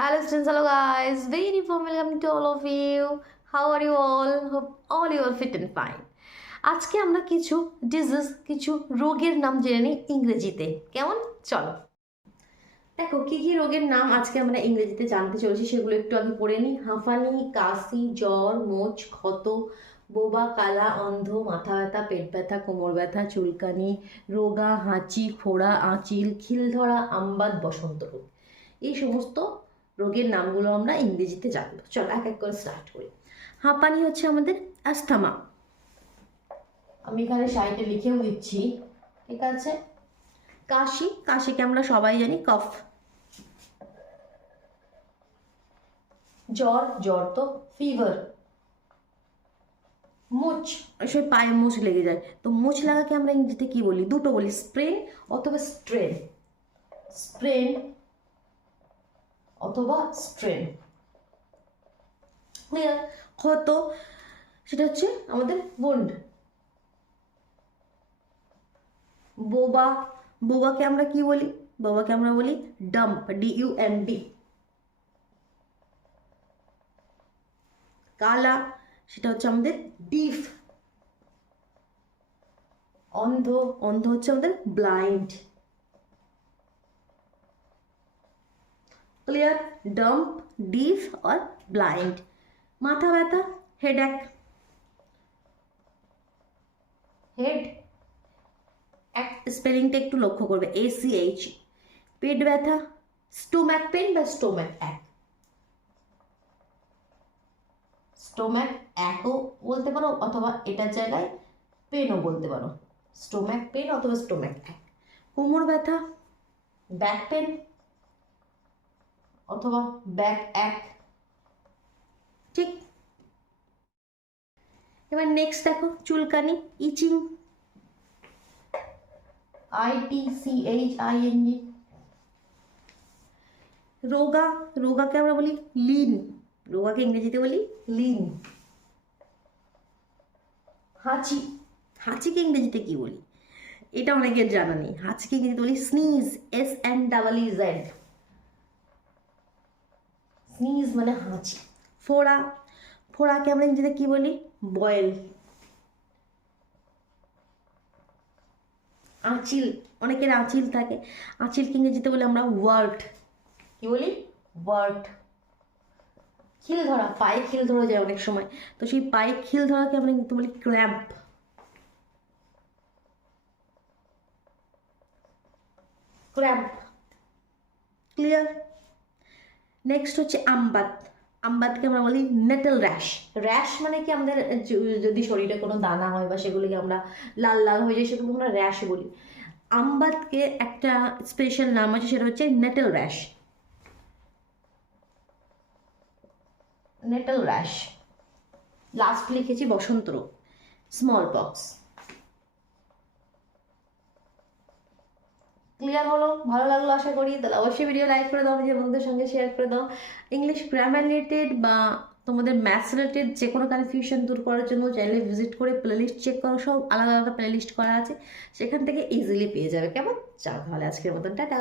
Hello students, hello guys. Very warm welcome to all of you. How are you all? Hope all you are fit and fine. আজকে আমরা কিছু disease কিছু রোগের নাম জেনে নিই ইংরেজিতে কেমন চলো দেখো কি কি রোগের নাম আজকে আমরা ইংরেজিতে জানতে চলেছি সেগুলো একটু আগে পড়ে নিই হাঁফানি কাশি জ্বর মোচ ক্ষত বোবা কালা অন্ধ মাথা ব্যথা পেট ব্যথা কোমর ব্যথা চুলকানি রোগা হাঁচি ফোড়া আঁচিল খিল ধরা আমবাদ বসন্ত রোগ এই সমস্ত রোগের নামগুলো আমরা ইংরেজিতে জানব। চলো এক এক করে স্টার্ট করি। হাঁপানি হচ্ছে আমাদের অ্যাস্থমা আমি এখানে সাইডে লিখেও দিচ্ছি ঠিক আছে? কাশি কাশিকে আমরা সবাই জানি কফ। জ্বর জ্বর তো ফিভার মুচ সে পায়ে মুচ লেগে যায়। তো মুচ লাগাকে আমরা ইংরেজিতে কি বলি? দুটো বলি স্প্রেন অথবা স্ট্রেন। স্প্রেন অথবা স্ট্রেন ক্লিয়ার ক্ষত সেটা হচ্ছে আমাদের wound বোবা, বোবাকে আমরা কি বলি? বোবাকে আমরা বলি ডাম্প ডি কালা, সেটা হচ্ছে আমাদের ডিফ অন্ধ অন্ধ হচ্ছে আমাদের ব্লাইন্ড ক্লিয়ার ডাম্প ডিফ আর ব্লাইন্ড মাথা ব্যথা হেডেক হেড এক স্পেলিংটা একটু লক্ষ্য করবে এ সি এইচ পেট ব্যথা স্টোম্যাক পেন বা স্টোম্যাক এক স্টোম্যাক একও বলতে পারো অথবা এটার জায়গায় পেনও বলতে পারো। স্টোম্যাক পেন অথবা স্টোম্যাক এক কোমর ব্যথা ব্যাক পেন অথবা ব্যাক এক ঠিক। এবার নেক্সট দেখো চুলকানি itching I T C H I N G রোগা, রোগাকে আমরা বলি লিন রোগাকে ইংরেজিতে বলি লিন হাঁচি। হাঁচিকে ইংরেজিতে কি বলি? এটা অনেকের জানা নেই। হাঁচিকে ইংরেজিতে বলি sneeze S N double E Z sneeze মানে হাঁচি। ফোড়া। ফোড়াকে আমরা ইংরেজিতে কি বলি? বয়েল। আঁচিল। অনেকের আঁচিল থাকে। আঁচিলকে ইংরেজিতে বলি আমরা ওয়ার্ড কি বলি? ওয়ার্ড খিল ধরা। পায়ে খিল ধরা যায় অনেক সময়। তো সেই পায়ে খিল ধরাকে আমরা কিন্তু বলি ক্র্যাম্প। ক্র্যাম্প। ক্লিয়ার? নেক্সট হচ্ছে আমবাত আমবাতকে আমরা বলি নেটেল র্যাশ র্যাশ মানে কি? আমাদের যদি শরীরে কোনো দানা হয় বা সেগুলিকে আমরা লাল লাল হয়ে যায় সেগুলো আমরা র্যাশ বলি। আমবাতকে একটা স্পেশাল নাম আছে, সেটা হচ্ছে nettle rash nettle rash last লিখেছি বসন্ত রোগ স্মল পক্স ক্লিয়ার হলো? ভালো লাগল আশা করি। তাহলে অবশ্যই ভিডিও লাইক করে দাও, নিজের বন্ধুদের সঙ্গে শেয়ার করে দাও। ইংলিশ গ্রামার রিলেটেড বা তোমাদের ম্যাথস রিলেটেড যে কোনো কনফিউশন দূর করার জন্য চ্যানেলে ভিজিট করে প্লেলিস্ট চেক করো। সব আলাদা আলাদা প্লেলিস্ট করা আছে। সেখান থেকে ইজিলি পেয়ে যাবে। কেমন? চা তাহলে আজকের মতন, টাটা!